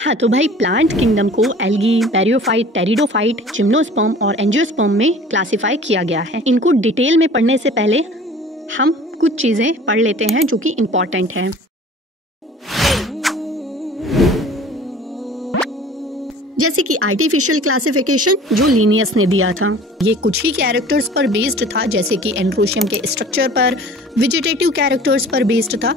हाँ तो भाई प्लांट किंगडम को एल्गी, बैरियोफाइट, टेरिडोफाइट, जिम्नोस्पर्म और एंजियोस्पर्म में क्लासिफाई किया गया है। इनको डिटेल में पढ़ने से पहले हम कुछ चीजें पढ़ लेते हैं जो कि इम्पोर्टेंट है। जैसे कि आर्टिफिशियल क्लासिफिकेशन जो लिनियस ने दिया था, ये कुछ ही कैरेक्टर्स पर बेस्ड था, जैसे कि एंड्रोशियम के स्ट्रक्चर पर, वेजिटेटिव कैरेक्टर्स पर बेस्ड था।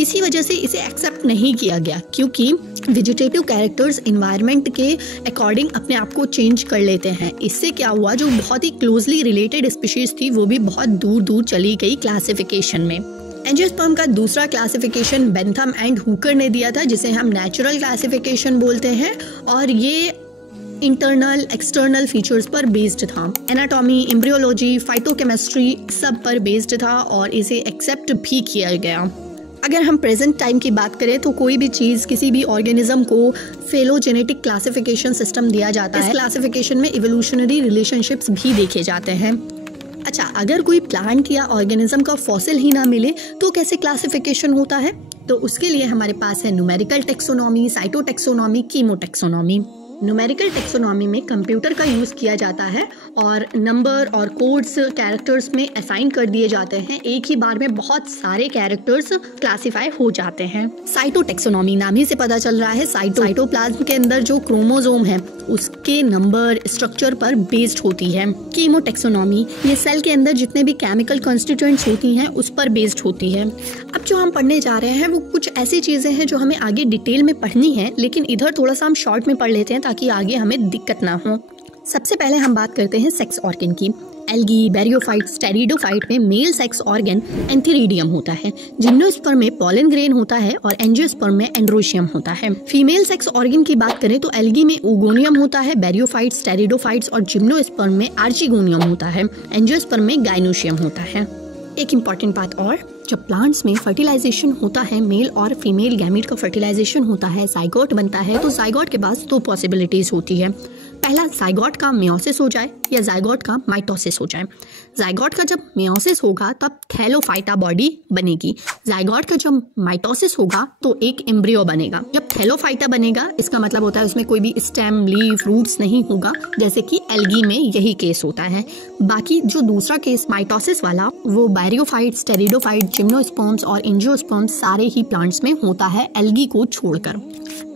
इसी वजह से इसे एक्सेप्ट नहीं किया गया, क्योंकि वेजिटेटिव कैरेक्टर्स एनवायरनमेंट के अकॉर्डिंग अपने आप को चेंज कर लेते हैं। इससे क्या हुआ, जो बहुत ही क्लोजली रिलेटेड स्पीशीज थी वो भी बहुत दूर दूर चली गई क्लासिफिकेशन में। एंजियोस्पर्म का दूसरा क्लासिफिकेशन बेंथम एंड हुकर ने दिया था, जिसे हम नेचुरल क्लासिफिकेशन बोलते हैं, और ये इंटरनल एक्सटर्नल फीचर्स पर बेस्ड था। एनाटॉमी, एम्ब्रियोलॉजी, फाइटोकेमिस्ट्री सब पर बेस्ड था और इसे एक्सेप्ट भी किया गया। अगर हम प्रेजेंट टाइम की बात करें तो कोई भी चीज़, किसी भी ऑर्गेनिज्म को फेलोजेनेटिक क्लासिफिकेशन सिस्टम दिया जाता है। इस क्लासिफिकेशन में इवोल्यूशनरी रिलेशनशिप्स भी देखे जाते हैं। अच्छा, अगर कोई प्लांट या ऑर्गेनिज्म का फॉसिल ही ना मिले तो कैसे क्लासिफिकेशन होता है? तो उसके लिए हमारे पास है numerical taxonomy, cytotaxonomy, chemotaxonomy. Numerical taxonomy में कंप्यूटर का यूज किया जाता है और नंबर और कोड्स कैरेक्टर्स में असाइन कर दिए जाते हैं। एक ही बार में बहुत सारे कैरेक्टर्स क्लासिफाई हो जाते हैं। साइटोटेक्सोनॉमी नाम ही से पता चल रहा है, साइटोप्लाज्म के अंदर जो क्रोमोसोम है उसके नंबर स्ट्रक्चर पर बेस्ड होती है। कीमोटेक्सोनॉमी ये सेल के अंदर जितने भी केमिकल कॉन्स्टिट्यूएंट्स होती हैं उस पर बेस्ड होती है। अब जो हम पढ़ने जा रहे हैं वो कुछ ऐसी चीजें हैं जो हमें आगे डिटेल में पढ़नी है, लेकिन इधर थोड़ा सा हम शॉर्ट में पढ़ लेते हैं ताकि आगे हमें दिक्कत ना हो। सबसे पहले हम बात करते हैं सेक्स ऑर्गन की। एल्गी, बैरियोफाइट, टेरिडोफाइट में मेल सेक्स ऑर्गन एंथीरिडियम होता है, जिम्नोस्पर्म में पोलन ग्रेन होता है और एंजियोस्पर्म में एंड्रोशियम होता है। फीमेल सेक्स ऑर्गन की बात करें तो एल्गी में ओगोनियम होता है, बैरियोफाइट्स, टेरिडोफाइट्स और जिम्नोस्पर्म में आर्चिगोनियम होता है, एंजियोस्पर्म में गाइनोशियम होता है। एक इम्पॉर्टेंट बात और, जब प्लांट्स में फर्टिलाइजेशन होता है, मेल और फीमेल गैमीट का फर्टिलाइजेशन होता है, जाइगोट बनता है, तो जाइगोट के पास दो पॉसिबिलिटीज होती है। पहला, जाइगोट का मेयोसिस हो जाए या जाइगोट का माइटोसिस हो जाए। जाइगोट का जब मेयोसिस होगा तब थैलोफाइटा बॉडी बनेगी। जाइगोट का जब माइटोसिस होगा तो एक एम्ब्रियो बनेगा। जब थैलोफाइटा बनेगा इसका मतलब होता है उसमें कोई भी स्टेम, लीफ, रूट्स नहीं होगा, जैसे कि एल्गी में यही केस होता है। बाकी जो दूसरा केस माइटोसिस वाला, वो बैरियोफाइट्स, टेरिडोफाइट, जिम्नोस्पर्म्स और एंजियोस्पर्म्स सारे ही प्लांट्स में होता है, एल्गी को छोड़कर।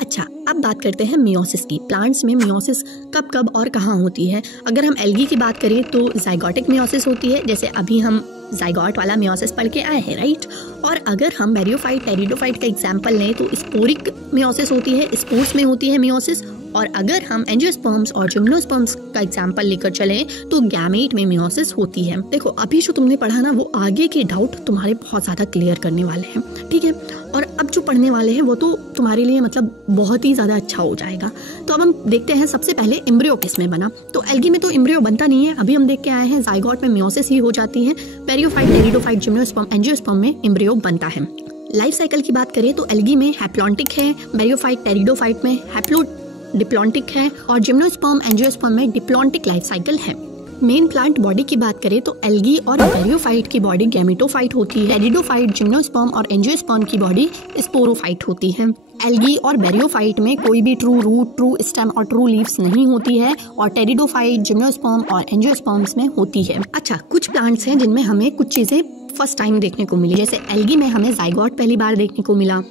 अच्छा, अब बात करते हैं मियोसिस की। प्लांट्स में मियोसिस कब कब और कहाँ होती है? अगर हम एल्गी की बात करें तो जाइगोटिक मियोसिस होती है, जैसे अभी हम जाइगोट वाला मियोसिस पढ़ के आए हैं, राइट। और अगर हम बैरियोफाइट, टेरिडोफाइट का एग्जाम्पल लें तो स्पोरिक मियोसिस होती है, स्पोर्स में होती है मियोसिस। और अगर हम एंजियोस्पर्म्स और जिम्नोस्पर्म्स का एग्जाम्पल लेकर चलें तो गैमेट में मियोसिस होती है। देखो, अभी जो तुमने पढ़ा ना वो आगे के डाउट तुम्हारे बहुत ज्यादा क्लियर करने वाले हैं, ठीक है। और अब जो पढ़ने वाले हैं वो तो तुम्हारे लिए मतलब बहुत ही ज्यादा अच्छा हो जाएगा। तो अब हम देखते हैं सबसे पहले एम्ब्रियो किसमें बना। तो एल्गी में तो एम्ब्रियो बनता नहीं है, अभी हम देख के आए हैं जाइगोट में मियोसिस ही हो जाती है। बैरियोफाइट, टेरिडोफाइट, जिम्नोस्पर्म, एंजियोस्पर्म में एम्ब्रियो बनता है। लाइफ साइकिल की बात करें तो एल्गी में हैप्लॉन्टिक है, बैरियोफाइट, टेरिडोफाइट में हैप्लोडिप्लॉन्टिक है और जिम्नोस्पर्म, एंजियोस्पर्म में डिप्लॉन्टिक लाइफ साइकिल है। मेन प्लांट बॉडी की बात करें तो एल्गी और बैरियोफाइट की बॉडी गैमेटोफाइट होती है, टेरिडोफाइट, जिम्नोस्पर्म और एंजियोस्पर्म की बॉडी स्पोरोफाइट होती है। एल्गी और बैरियोफाइट में कोई भी ट्रू रूट, ट्रू स्टेम और ट्रू लीव्स नहीं होती है, और टेरिडोफाइट, जिम्नोस्पर्म और एंजियोस्पर्म्स में होती है। अच्छा, कुछ प्लांट्स हैं जिनमें हमें कुछ चीजें फर्स्ट टाइम देखने को मिली, जैसे एल्गी में हमें जाइगोट पहली बार देखने को मिला,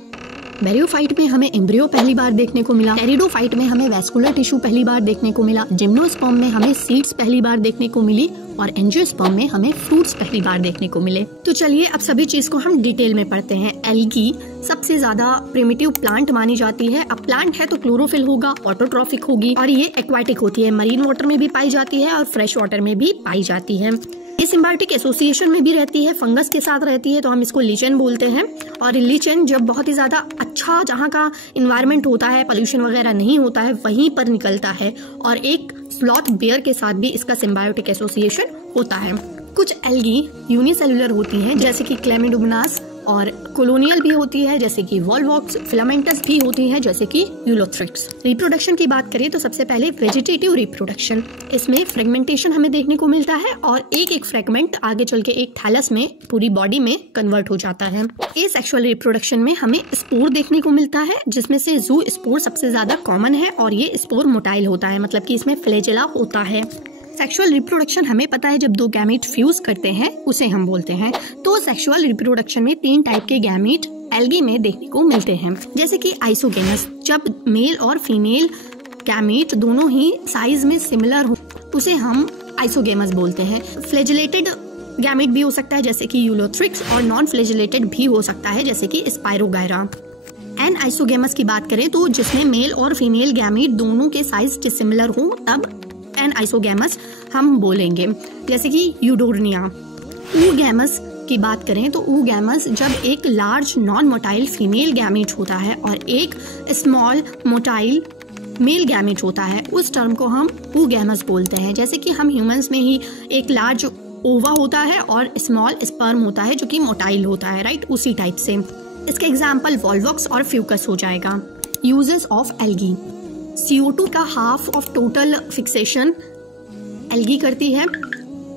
बैरियोफाइट में हमें एम्ब्रियो पहली बार देखने को मिला, टेरिडोफाइट में हमें वैस्कुलर टिश्यू पहली बार देखने को मिला, जिम्नोस्पर्म में हमें सीड्स पहली बार देखने को मिली और एंजियोस्पर्म में हमें फ्रूट्स पहली बार देखने को मिले। तो चलिए अब सभी चीज को हम डिटेल में पढ़ते हैं। एल्गी सबसे ज्यादा प्रिमिटिव प्लांट मानी जाती है। अब प्लांट है तो क्लोरोफिल होगा, ऑटोट्रॉफिक होगी और ये एक्वाटिक होती है, मरीन वाटर में भी पाई जाती है और फ्रेश वाटर में भी पाई जाती है। ये सिम्बायोटिक एसोसिएशन में भी रहती है, फंगस के साथ रहती है, तो हम इसको लीचेन बोलते हैं। और लीचेन जब बहुत ही ज्यादा अच्छा जहाँ का इन्वायरमेंट होता है, पोल्यूशन वगैरह नहीं होता है, वहीं पर निकलता है। और एक स्लॉथ बेयर के साथ भी इसका सिम्बायोटिक एसोसिएशन होता है। कुछ एल्गी यूनिसेलुलर होती हैं, जैसे कि क्लेमिडोमोनास और कोलोनियल भी होती है जैसे कि वॉल्वॉक्स, फिलामेंटस भी होती है जैसे कि यूलोथ्रिक्स। रिप्रोडक्शन की बात करें तो सबसे पहले वेजिटेटिव रिप्रोडक्शन, इसमें फ्रेगमेंटेशन हमें देखने को मिलता है और एक एक फ्रेगमेंट आगे चल के एक थैलस में पूरी बॉडी में कन्वर्ट हो जाता है। एसेक्सुअल रिप्रोडक्शन में हमें स्पोर देखने को मिलता है जिसमें से जू स्पोर सबसे ज्यादा कॉमन है और ये स्पोर मोटाइल होता है, मतलब कि इसमें फ्लैजेला होता है। सेक्सुअल रिप्रोडक्शन हमें पता है जब दो गैमीट फ्यूज करते हैं उसे हम बोलते हैं। तो सेक्सुअल रिप्रोडक्शन में 3 टाइप के गैमीट एल्गी में देखने को मिलते हैं, जैसे कि आइसोगेमस, जब मेल और फीमेल गैमीट दोनों ही साइज में सिमिलर हो उसे हम आइसोगेमस बोलते हैं। फ्लैजेलेटेड गैमीट भी हो सकता है जैसे कि यूलोथ्रिक्स और नॉन फ्लैजेलेटेड भी हो सकता है जैसे कि स्पाइरोगायरा। एन आइसोगेमस की बात करें तो जिसमें मेल और फीमेल गैमीट दोनों के साइज डिसिमिलर हो तब एन आइसोगेमस हम बोलेंगे, जैसे कि यूडोर्निया। oogamous की बात करें तो oogamous जब एक large non motile female gamete होता है और एक स्मॉल मोटाइल मेल गैमीट होता है उस टर्म को हम oogamous बोलते हैं। जैसे कि हम ह्यूमंस में ही एक लार्ज ओवा होता है और स्मॉल स्पर्म होता है जो कि मोटाइल होता है, राइट, उसी टाइप से। इसका एग्जाम्पल वॉल्वॉक्स और फ्यूकस हो जाएगा। यूजेस ऑफ एल्गी, CO2 का half of total fixation algae करती है,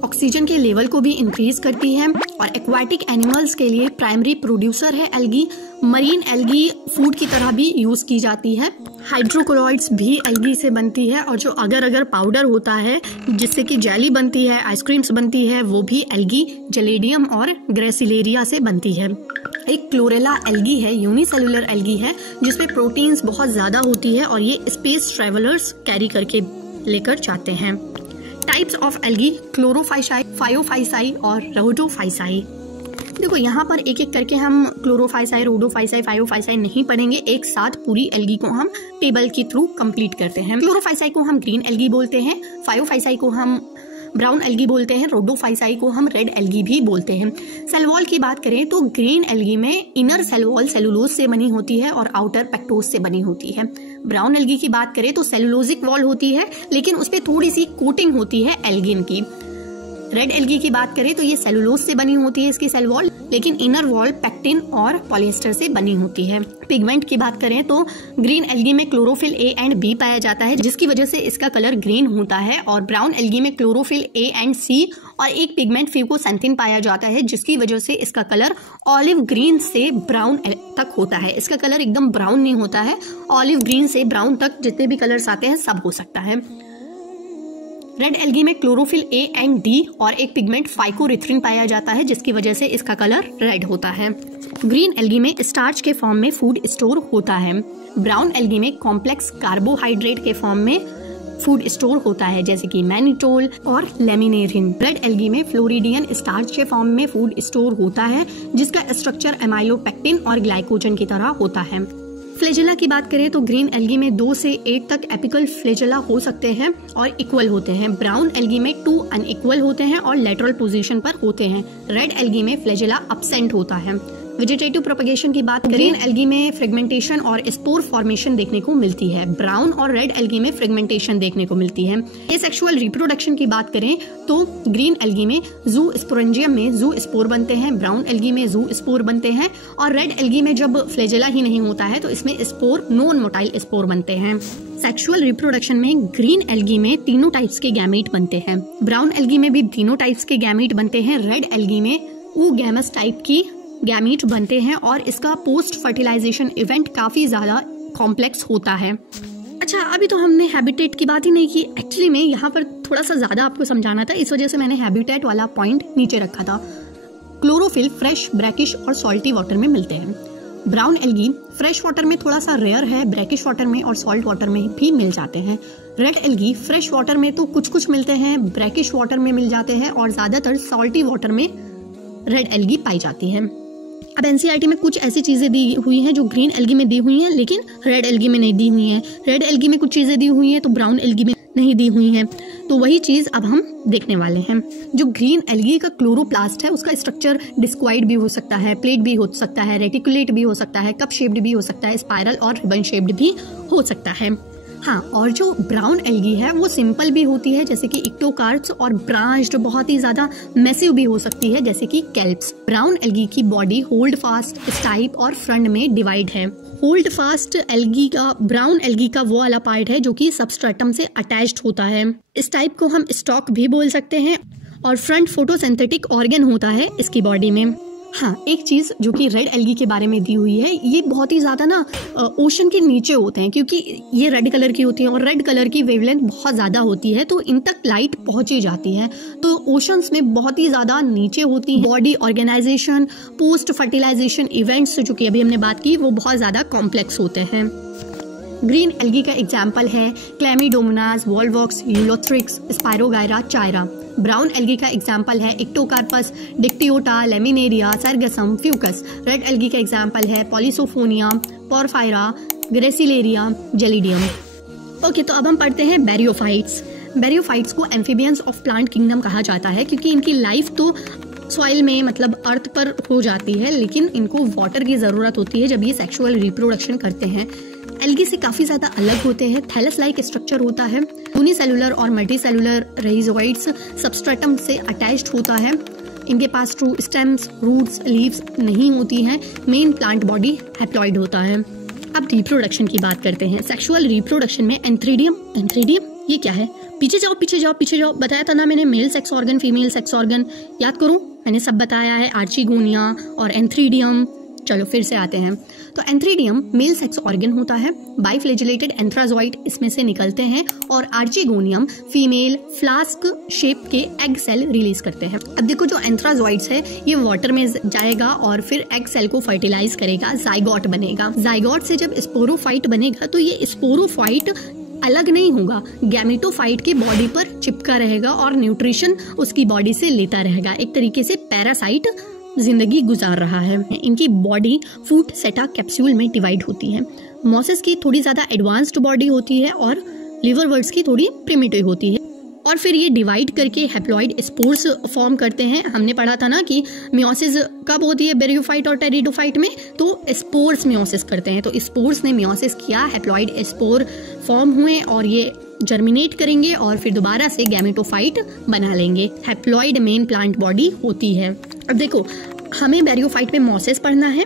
ऑक्सीजन के लेवल को भी इंक्रीज करती है और एक्वाटिक एनिमल्स के लिए प्राइमरी प्रोड्यूसर है एल्गी। मरीन एल्गी फूड की तरह भी यूज की जाती है। हाइड्रोकोलॉइड्स भी एल्गी से बनती है और जो अगर अगर पाउडर होता है जिससे कि जेली बनती है, आइसक्रीम्स बनती है, वो भी एल्गी जेलेडियम और ग्रेसिलेरिया से बनती है। एक क्लोरेला एल्गी है, यूनिसेलुलर एल्गी है जिसमें प्रोटीन्स बहुत ज्यादा होती है और ये स्पेस ट्रेवलर्स कैरी करके लेकर जाते हैं। टाइप्स ऑफ एल्गी, क्लोरोफाइसाई, फायोफाइसाई और रोडोफाइसाई। देखो यहाँ पर एक एक करके हम क्लोरोफाइसाई, रोडोफाइसाई, फायोफाइसाई नहीं पढ़ेंगे, एक साथ पूरी एल्गी को हम टेबल के थ्रू कंप्लीट करते हैं। क्लोरोफाइसाई को हम ग्रीन एल्गी बोलते हैं, फायोफाइसाई को हम ब्राउन एल्गी बोलते हैं, रोडोफाइसाई को हम रेड एल्गी भी बोलते हैं। सेल वॉल की बात करें तो ग्रीन एल्गी में इनर सेल वॉल सेलुलोज से बनी होती है और आउटर पेक्टोज से बनी होती है। ब्राउन एल्गी की बात करें तो सेलुलोजिक वॉल होती है लेकिन उस पर थोड़ी सी कोटिंग होती है एल्गिन की। रेड एल्गी की बात करें तो ये सेलुलोज से बनी होती है इसकी सेल वॉल, लेकिन इनर वॉल पेक्टिन और पॉलिएस्टर से बनी होती है। पिगमेंट की बात करें तो ग्रीन एल्गी में क्लोरोफिल ए एंड बी पाया जाता है जिसकी वजह से इसका कलर ग्रीन होता है और ब्राउन एल्गी में क्लोरोफिल ए एंड सी और एक पिगमेंट फ्यूकोसैंथिन पाया जाता है जिसकी वजह से इसका कलर ऑलिव ग्रीन से ब्राउन तक होता है। इसका कलर एकदम ब्राउन नहीं होता है, ऑलिव ग्रीन से ब्राउन तक जितने भी कलर्स आते हैं सब हो सकता है। रेड एल्गी में क्लोरोफिल ए एंड डी और एक पिगमेंट फाइकोरिथ्रिन पाया जाता है जिसकी वजह से इसका कलर रेड होता है। ग्रीन एल्गी में स्टार्च के फॉर्म में फूड स्टोर होता है। ब्राउन एल्गी में कॉम्प्लेक्स कार्बोहाइड्रेट के फॉर्म में फूड स्टोर होता है जैसे कि मैनिटोल और लेमिनेरिन। रेड एल्गी में फ्लोरिडियन स्टार्च के फॉर्म में फूड स्टोर होता है जिसका स्ट्रक्चर एमाइलोपेक्टिन और ग्लाइकोजन की तरह होता है। फ्लैजेला की बात करें तो ग्रीन एल्गी में 2 से 8 तक एपिकल फ्लैजेला हो सकते हैं और इक्वल होते हैं। ब्राउन एल्गी में 2 अनइक्वल होते हैं और लेटरल पोजीशन पर होते हैं। रेड एल्गी में फ्लैजेला एब्सेंट होता है। वेजिटेटिव प्रोपगेशन की बात, ग्रीन एल्गी में फ्रेगमेंटेशन और स्पोर फॉर्मेशन देखने को मिलती है। ब्राउन और रेड एल्गी में फ्रेगमेंटेशन देखने को मिलती है। एसेक्सुअल रिप्रोडक्शन की बात करें तो ग्रीन एल्गी में जू स्पोरेंजियम में जू स्पोर बनते हैं, ब्राउन एल्गी में जू स्पोर बनते हैं और रेड एल्गी में जब फ्लैजेला ही नहीं होता है तो इसमें स्पोर नॉन मोटाइल स्पोर बनते हैं। सेक्सुअल रिप्रोडक्शन में ग्रीन एल्गी में तीनों टाइप्स के गैमीट बनते हैं, ब्राउन एल्गी में भी तीनों टाइप्स के गैमीट बनते हैं, रेड एल्गी में oogamous टाइप की गैमीट बनते हैं और इसका पोस्ट फर्टिलाइजेशन इवेंट काफी ज्यादा कॉम्प्लेक्स होता है। अच्छा, अभी तो हमने हैबिटेट की बात ही नहीं की। एक्चुअली में यहाँ पर थोड़ा सा ज्यादा आपको समझाना था, इस वजह से मैंने हैबिटेट वाला पॉइंट नीचे रखा था। क्लोरोफिल फ्रेश, ब्रैकिश और सॉल्टी वाटर में मिलते हैं। ब्राउन एल्गी फ्रेश वाटर में थोड़ा सा रेयर है, ब्रैकिश वाटर में और सॉल्ट वाटर में भी मिल जाते हैं। रेड एल्गी फ्रेश वाटर में तो कुछ कुछ मिलते हैं, ब्रैकिश वाटर में मिल जाते हैं और ज्यादातर सॉल्टी वाटर में रेड एल्गी पाई जाती है। अब एनसीईआरटी में कुछ ऐसी चीजें दी हुई हैं जो ग्रीन एल्गी में दी हुई हैं लेकिन रेड एल्गी में नहीं दी हुई हैं। रेड एल्गी में कुछ चीजें दी हुई हैं तो ब्राउन एल्गी में नहीं दी हुई हैं। तो वही चीज अब हम देखने वाले हैं। जो ग्रीन एल्गी का क्लोरोप्लास्ट है उसका स्ट्रक्चर डिस्क्वाइड भी हो सकता है, प्लेट भी हो सकता है, रेटिकुलेट भी हो सकता है, कप शेप्ड भी हो सकता है, स्पाइरल और रिबन शेप्ड भी हो सकता है। हाँ, और जो ब्राउन एल्गी है वो सिंपल भी होती है जैसे कि इक्टोकार्प्स, और ब्रांच्ड बहुत ही ज्यादा मैसिव भी हो सकती है जैसे कि केल्प्स। ब्राउन एल्गी की बॉडी होल्ड फास्ट, स्टाइप और फ्रंट में डिवाइड है। होल्ड फास्ट एल्गी का, ब्राउन एल्गी का वो वाला पार्ट है जो कि सबस्ट्रेटम से अटैच्ड होता है। इस टाइप को हम स्टॉक भी बोल सकते हैं, और फ्रंट फोटोसिंथेटिक ऑर्गन होता है इसकी बॉडी में। हाँ, एक चीज जो कि रेड एल्गी के बारे में दी हुई है, ये बहुत ही ज्यादा ना ओशन के नीचे होते हैं, क्योंकि ये रेड कलर की होती है और रेड कलर की वेवलेंथ बहुत ज्यादा होती है, तो इन तक लाइट पहुंची जाती है, तो ओशंस में बहुत ही ज्यादा नीचे होती है। Body organisation, post fertilisation events जो कि अभी हमने बात की, वो बहुत ज्यादा कॉम्प्लेक्स होते हैं। ग्रीन एल्गी का एग्जाम्पल है Chlamydomonas, Volvox, Ulothrix, Spirogyra, Chara. Brown algae का एग्जाम्पल है Ectocarpus, Dictyota, Laminaria, Sargassum, Fucus. Red algae का एग्जाम्पल है Polysiphonia, Porphyra, Gracilaria, Gelidium. Okay, तो अब हम पढ़ते हैं बैरियोफाइट्स। बैरियोफाइट्स को एम्फीबियंस ऑफ प्लांट किंगडम कहा जाता है, क्योंकि इनकी लाइफ तो सॉइल में, मतलब अर्थ पर हो जाती है, लेकिन इनको वाटर की ज़रूरत होती है जब ये सेक्सुअल रिप्रोडक्शन करते हैं। एल्गी से काफ़ी ज़्यादा अलग होते हैं। थैलस लाइक स्ट्रक्चर होता है। यूनिसेलुलर और मल्टीसेलुलर रेहिजोइड्स सबस्ट्रेटम से अटैच्ड होता है। इनके पास ट्रू स्टेम्स, रूट्स, लीव्स नहीं होती हैं। मेन प्लांट बॉडी हैप्लॉइड होता है। अब रिप्रोडक्शन की बात करते हैं। सेक्सुअल रिप्रोडक्शन में एंथ्रीडियम ये क्या है? पीछे जाओ, बताया था ना मैंने, male sex organ, female sex organ, याद करो मैंने सब बताया है। आर्चिगोनिया और एंथ्रीडियम। चलो फिर से आते हैं। तो एंथ्रीडियम मेल सेक्स ऑर्गन होता है। बाइफ्लेजिलेटेड एंथ्राजोइड इसमें से निकलते हैं, और आर्चिगोनियम फीमेल फ्लास्क शेप के एग सेल रिलीज करते हैं। अब देखो, जो एंथ्राजोइड्स है ये वाटर में जाएगा और फिर एग सेल को फर्टिलाइज करेगा, जाइगोट बनेगा। जाइगोट से जब स्पोरोफाइट बनेगा तो ये स्पोरोफाइट अलग नहीं होगा, गैमेटोफाइट के बॉडी पर चिपका रहेगा और न्यूट्रिशन उसकी बॉडी से लेता रहेगा। एक तरीके से पैरासाइट जिंदगी गुजार रहा है। इनकी बॉडी फूट सेटा कैप्सूल में डिवाइड होती है। मॉसेस की थोड़ी ज्यादा एडवांस्ड बॉडी होती है और लिवरवर्ट्स की थोड़ी प्रिमिटिव होती है, और फिर ये डिवाइड करके हैप्लॉइड स्पोर्स फॉर्म करते हैं। हमने पढ़ा था ना कि मियोसिस कब होती है बैरियोफाइट और टेरिडोफाइट में, तो स्पोर्स मियोसिस करते हैं। तो स्पोर्स ने मियोसिस किया, हैप्लॉइड स्पोर फॉर्म हुए और ये जर्मिनेट करेंगे और फिर दोबारा से गैमेटोफाइट बना लेंगे। हैप्लॉइड मेन प्लांट बॉडी होती है। अब देखो, हमें बैरियोफाइट में मॉसेस पढ़ना है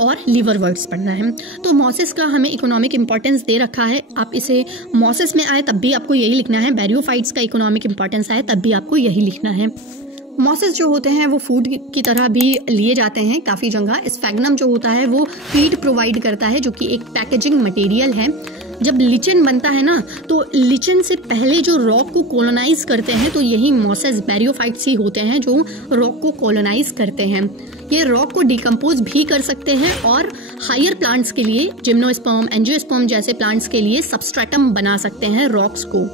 और लिवरवर्ट्स पढ़ना है। तो मॉसेस का हमें इकोनॉमिक इंपॉर्टेंस दे रखा है। आप इसे मॉसेस में आए तब भी आपको यही लिखना है, बैरियोफाइट्स का इकोनॉमिक इंपॉर्टेंस आए तब भी आपको यही लिखना है। मॉसेस जो होते हैं वो फूड की तरह भी लिए जाते हैं काफ़ी जगह। स्फैग्नम जो होता है वो फीड प्रोवाइड करता है, जो कि एक पैकेजिंग मटेरियल है। जब लिचन बनता है ना, तो लिचन से पहले जो रॉक को कॉलोनाइज करते हैं, तो यही मॉसेस बैरियोफाइट्स ही होते हैं जो रॉक को कॉलोनाइज करते हैं। ये रॉक को डिकम्पोज भी कर सकते हैं और हायर प्लांट्स के लिए, जिम्नोस्पर्म, एंजियोस्पर्म जैसे प्लांट्स के लिए सबस्ट्रेटम बना सकते हैं रॉक्स को।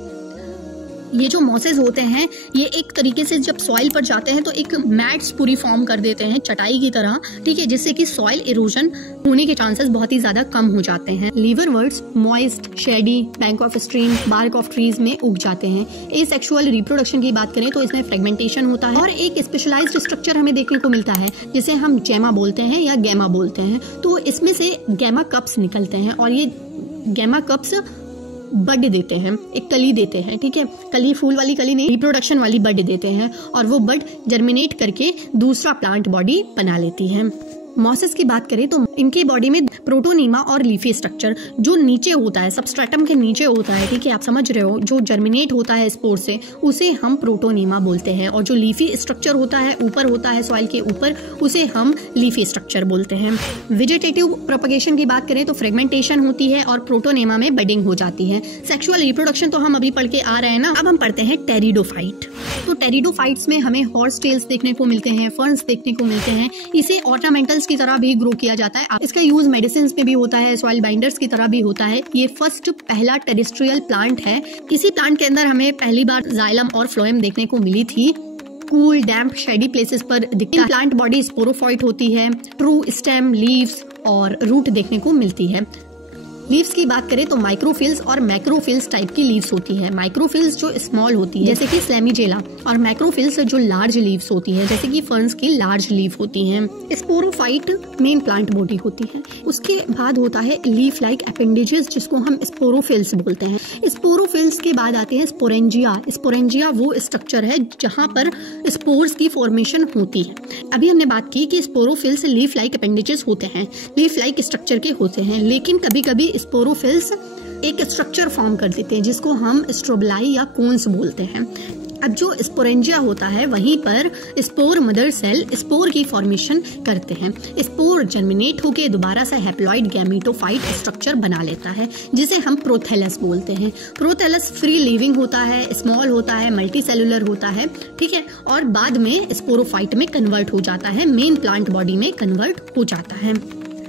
ये जो मॉसेस होते हैं ये एक तरीके से जब सॉइल पर जाते हैं तो एक मैट्स पूरी फॉर्म कर देते हैं, चटाई की तरह, ठीक है, जिससे कि सॉइल इरोजन होने के चांसेस बहुत ही ज्यादा कम हो जाते हैं। Liverworts moist, shady, bank of stream, bark of trees में उग जाते हैं। एसेक्सुअल रिप्रोडक्शन की बात करें तो इसमें फ्रेगमेंटेशन होता है और एक स्पेशलाइज्ड स्ट्रक्चर हमें देखने को मिलता है जिसे हम जेमा बोलते हैं या गैमा बोलते हैं। तो इसमें से गैमा कप्स निकलते हैं और ये गैमा कप्स बड देते हैं, एक कली देते हैं, ठीक है, कली फूल वाली कली नहीं, रिप्रोडक्शन वाली बड देते हैं और वो बड जर्मिनेट करके दूसरा प्लांट बॉडी बना लेती है। मॉसेस की बात करें तो इनके बॉडी में प्रोटोनीमा और लीफी स्ट्रक्चर जो नीचे होता है, सबस्ट्रेटम के नीचे होता है, ठीक है, आप समझ रहे हो, जो जर्मिनेट होता है स्पोर से, उसे हम प्रोटोनीमा बोलते हैं। और जो लीफी स्ट्रक्चर होता है, ऊपर होता है सॉइल के ऊपर, उसे हम लीफी स्ट्रक्चर बोलते हैं। वेजिटेटिव प्रोपगेशन की बात करें तो फ्रेगमेंटेशन होती है और प्रोटोनीमा में बडिंग हो जाती है। सेक्सुअल रिप्रोडक्शन तो हम अभी पढ़ के आ रहे हैं ना। अब हम पढ़ते हैं टेरिडोफाइट। तो टेरिडोफाइट्स में हमें हॉर्स टेल्स देखने को मिलते हैं, फर्न्स देखने को मिलते हैं। इसे ऑर्नामेंटल्स की तरह भी ग्रो किया जाता है। इसका यूज मेडिसिन में भी होता है, सॉइल बाइंडर्स की तरह भी होता है। ये पहला टेरेस्ट्रियल प्लांट है। इसी प्लांट के अंदर हमें पहली बार जाइलम और फ्लोएम देखने को मिली थी। कूल, डैम्प, शेडी प्लेसेस पर दिखती है। प्लांट बॉडी स्पोरोफाइट होती है। ट्रू स्टेम, लीव्स और रूट देखने को मिलती है। लीव्स की बात करें तो माइक्रोफिल्स और मैक्रोफिल्स टाइप की लीव्स होती है। माइक्रोफिल्स जो स्मॉल होती है जैसे कि स्लेमिजेला, और मैक्रोफिल्स जो लार्ज लीव्स होती है जैसे कि फर्न्स की लार्ज लीव होती हैं। स्पोरोफाइट मेन प्लांट बॉडी होती है। उसके बाद होता है लीफ लाइक एपेंडेजेस जिसको हम स्पोरोफिल्स बोलते हैं। स्पोरोफिल्स के बाद आते हैं स्पोरेंजिया। स्पोरेंजिया वो स्ट्रक्चर है जहाँ पर स्पोर्स की फॉर्मेशन होती है। अभी हमने बात की कि स्पोरोफिल्स लीफ लाइक एपेंडेजेस होते हैं, लीफ लाइक स्ट्रक्चर के होते हैं, लेकिन कभी कभी स्पोरोफिल्स एक स्ट्रक्चर फॉर्म कर देते हैं जिसको हम स्ट्रोबलाई या कोन्स बोलते हैं। अब जो स्पोरेंजिया होता है वहीं पर स्पोर मदर सेल स्पोर की फॉर्मेशन करते हैं। स्पोर जर्मिनेट होकर दोबारा से हैप्लॉइड गैमेटोफाइट स्ट्रक्चर बना लेता है जिसे हम प्रोथेलस बोलते हैं। प्रोथेलस फ्री लिविंग होता है, स्मॉल होता है, मल्टी सेलुलर होता है, ठीक है, और बाद में स्पोरोफाइट में कन्वर्ट हो जाता है, मेन प्लांट बॉडी में कन्वर्ट हो जाता है।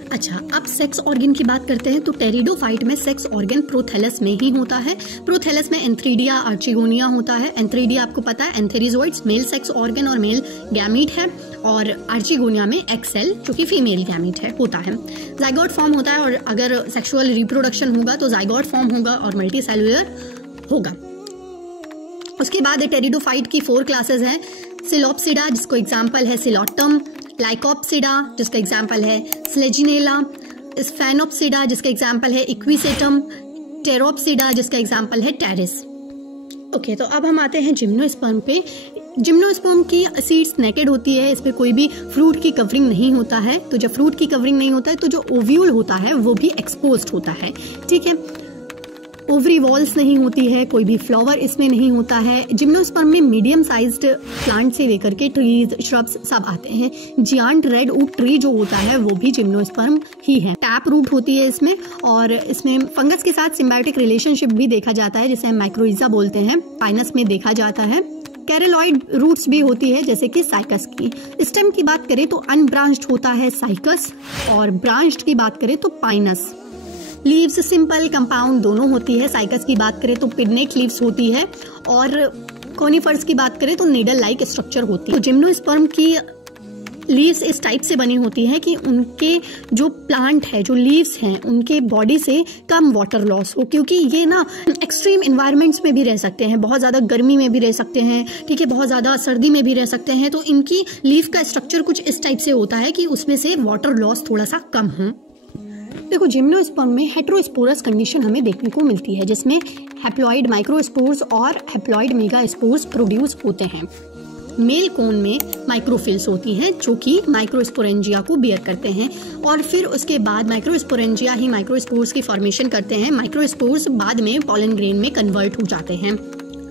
अच्छा, अब सेक्स ऑर्गन की बात करते हैं तो टेरिडोफाइट में सेक्स ऑर्गन प्रोथेलस में ही होता है। प्रोथेलस में एंथ्रीडिया आर्चिगोनिया होता है। एंथ्रीडिया आपको पता है एंथेरिजोइड्स मेल सेक्स ऑर्गन और मेल गैमीट है, और आर्चिगोनिया में एक्सेल जो कि फीमेल गैमीट है होता है। जाइगोट फॉर्म होता है, और अगर सेक्सुअल रिप्रोडक्शन होगा तो जाइगोट फॉर्म होगा और मल्टी सेलुलर होगा। उसके बाद टेरिडोफाइट की 4 क्लासेस हैं। सिलोप्सिडा जिसको एग्जाम्पल है सिलोटम, लाइकोप्सिडा जिसका एग्जाम्पल है स्लेजिनेला, स्फेनोप्सिडा जिसका एग्जाम्पल है इक्विसेटम, टेरोप्सिडा जिसका एग्जाम्पल है टेरिस। ओके, तो अब हम आते हैं जिम्नोस्पर्म पे। जिम्नोस्पर्म की सीड्स नेकेड होती है, इस पे कोई भी फ्रूट की कवरिंग नहीं होता है। तो जब फ्रूट की कवरिंग नहीं होता है तो जो ओव्यूल होता है वो भी एक्सपोज्ड होता है, ठीक है। ओवरी वॉल्स नहीं होती है, कोई भी फ्लावर इसमें नहीं होता है। जिम्नोस्पर्म में मीडियम साइज्ड प्लांट से लेकर के ट्रीज, श्रब्स सब आते हैं। जियांट रेड वुड ट्री जो होता है वो भी जिम्नोस्पर्म ही है। टैप रूट होती है इसमें, और इसमें फंगस के साथ सिम्बायोटिक रिलेशनशिप भी देखा जाता है जिसे हम माइक्रोइजा बोलते हैं, पाइनस में देखा जाता है। कैरेलॉइड रूट्स भी होती है जैसे कि साइकस की। स्टेम की बात करें तो अनब्रांच्ड होता है साइकस, और ब्रांच्ड की बात करें तो पाइनस। लीव्स सिंपल कंपाउंड दोनों होती है। साइकस की बात करें तो पिन्नेट लीव्स होती है, और कोनिफर्स की बात करें तो नीडल लाइक स्ट्रक्चर होती है। तो जिम्नोस्पर्म की लीव्स इस टाइप से बनी होती है कि उनके जो प्लांट है, जो लीव्स हैं, उनके बॉडी से कम वाटर लॉस हो, क्योंकि ये ना एक्सट्रीम इन्वायरमेंट्स में भी रह सकते हैं, बहुत ज़्यादा गर्मी में भी रह सकते हैं, ठीक है, बहुत ज़्यादा सर्दी में भी रह सकते हैं। तो इनकी लीव का स्ट्रक्चर कुछ इस टाइप से होता है कि उसमें से वाटर लॉस थोड़ा सा कम हो। देखो, जिम्नोस्पर्म में हेट्रोस्पोरस कंडीशन हमें देखने को मिलती है जिसमें हैप्लॉइड माइक्रोस्पोर्स और हैप्लॉइड मेगास्पोर्स प्रोड्यूस होते हैं। मेल कोन में माइक्रोफिल्स होती हैं जो कि माइक्रोस्पोरेंजिया को बियर करते हैं, और फिर उसके बाद माइक्रोस्पोरेंजिया ही माइक्रोस्पोर्स की फॉर्मेशन करते हैं। माइक्रोस्पोर्स बाद में पॉलन ग्रेन में कन्वर्ट हो जाते हैं।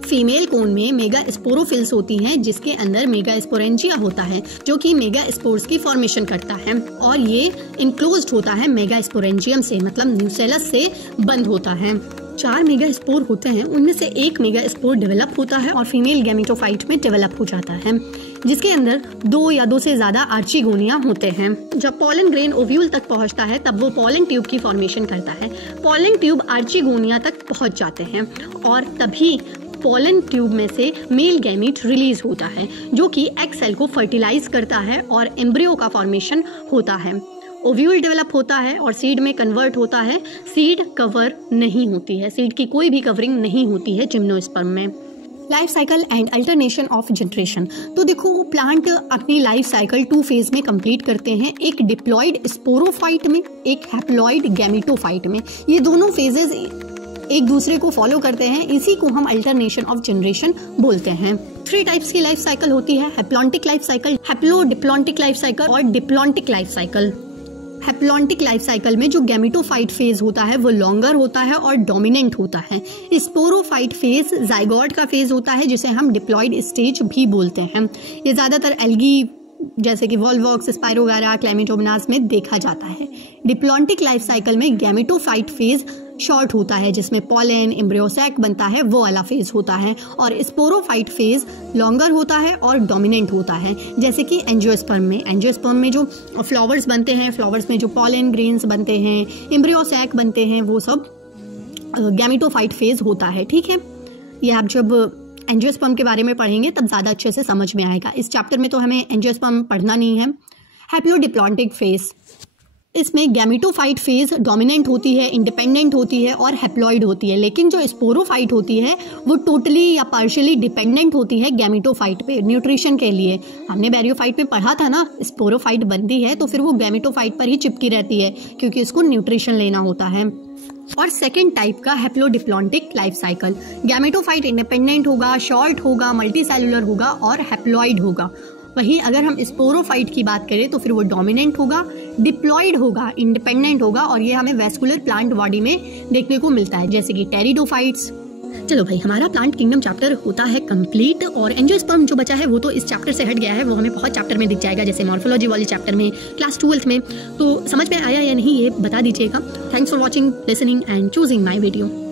फीमेल कोन में मेगा स्पोरोफिल्स होती हैं जिसके अंदर मेगा स्पोरेंजिया होता है जो कि मेगा स्पोर्स की फॉर्मेशन करता है, और ये इनक्लोज्ड होता है मेगा स्पोरेंजियम से, मतलब न्यूसेलस से बंद होता है। 4 मेगा स्पोर होते हैं, उनमें से एक मेगा स्पोर डेवलप होता है और फीमेल गैमेटोफाइट में डेवलप हो जाता है, जिसके अंदर 2 या 2 से ज्यादा आर्चिगोनिया होते हैं। जब पॉलन ग्रेन ओव्यूल तक पहुंचता है तब वो पॉलन ट्यूब की फॉर्मेशन करता है। पॉलन ट्यूब आर्चिगोनिया तक पहुंच जाते हैं, और तभी पॉलन ट्यूब में से मेल गैमीट रिलीज होता है जो कि एग सेल को फर्टिलाइज करता है, और एम्ब्रियो का फॉर्मेशन होता है। ओव्यूल डेवलप होता है और सीड में कन्वर्ट होता है। सीड कवर नहीं होती है, सीड की कोई भी कवरिंग नहीं होती है जिम्नोस्पर्म में। Life cycle and alternation of generation. तो देखो, प्लांट अपनी लाइफ साइकिल 2 फेज में कंप्लीट करते हैं, एक डिप्लॉइड स्पोरोफाइट में, एक हैप्लॉइड गैमेटोफाइट में। ये दोनों फेजेस एक दूसरे को फॉलो करते हैं, इसी को हम अल्टरनेशन ऑफ जनरेशन बोलते हैं। 3 टाइप्स की लाइफ साइकिल होती है, haplontic life cycle, haplodiplontic life cycle और diplontic life cycle. Haplontic life cycle में जो गैमेटोफाइट फेज होता है वो लॉन्गर होता है और डोमिनेंट होता है। स्पोरोफाइट फेज जाइगोट का फेज होता है जिसे हम डिप्लॉइड स्टेज भी बोलते हैं। ये ज्यादातर एल्गी जैसे कि वॉल्वॉक्स, स्पाइरोगारा, क्लेमिटोमनास में देखा जाता है। डिप्लॉन्टिक लाइफ साइकिल में गैमेटोफाइट फेज शॉर्ट होता है जिसमें पॉलन एम्ब्रियोसैक बनता है, वो वाला फेज होता है, और स्पोरोफाइट फेज लॉन्गर होता है और डोमिनेंट होता है, जैसे कि एंजियोस्पर्म में। एंजियोस्पर्म में जो फ्लावर्स बनते हैं, फ्लावर्स में जो पॉलन ग्रेन्स बनते हैं, एम्ब्रियोसैक बनते हैं, वो सब गैमेटोफाइट फेज होता है, ठीक है। ये आप जब एंजियोस्पर्म के बारे में पढ़ेंगे तब ज़्यादा अच्छे से समझ में आएगा। इस चैप्टर में तो हमें एंजियोस्पर्म पढ़ना नहीं है। हैप्लोडिप्लॉन्टिक फेज, इसमें गैमेटोफाइट फेज डोमिनेंट होती है, इंडिपेंडेंट होती है और हैप्लॉइड होती है, लेकिन जो स्पोरोफाइट होती है वो टोटली या पार्शियली डिपेंडेंट होती है गैमेटोफाइट पे न्यूट्रिशन के लिए। हमने बैरियोफाइट में पढ़ा था ना, स्पोरोफाइट बनती है तो फिर वो गैमेटोफाइट पर ही चिपकी रहती है क्योंकि उसको न्यूट्रिशन लेना होता है। और सेकेंड टाइप का haplodiplontic life cycle, gametophyte independent होगा, शॉर्ट होगा, मल्टीसेलुलर होगा और हैप्लॉइड होगा। वहीं अगर हम स्पोरोफाइट की बात करें तो फिर वो डोमिनेंट होगा, डिप्लॉइड होगा, इंडिपेंडेंट होगा और ये हमें वेस्कुलर प्लांट बॉडी में देखने को मिलता है जैसे कि टेरिडोफाइट्स। चलो भाई, हमारा प्लांट किंगडम चैप्टर होता है कंप्लीट और एंजियोस्पर्म जो बचा है वो तो इस चैप्टर से हट गया है, वो हमें बहुत चैप्टर में दिख जाएगा जैसे मॉर्फोलॉजी वाले चैप्टर में, क्लास 12th में। तो समझ में आया या नहीं ये बता दीजिएगा। Thanks for watching, listening and choosing my video.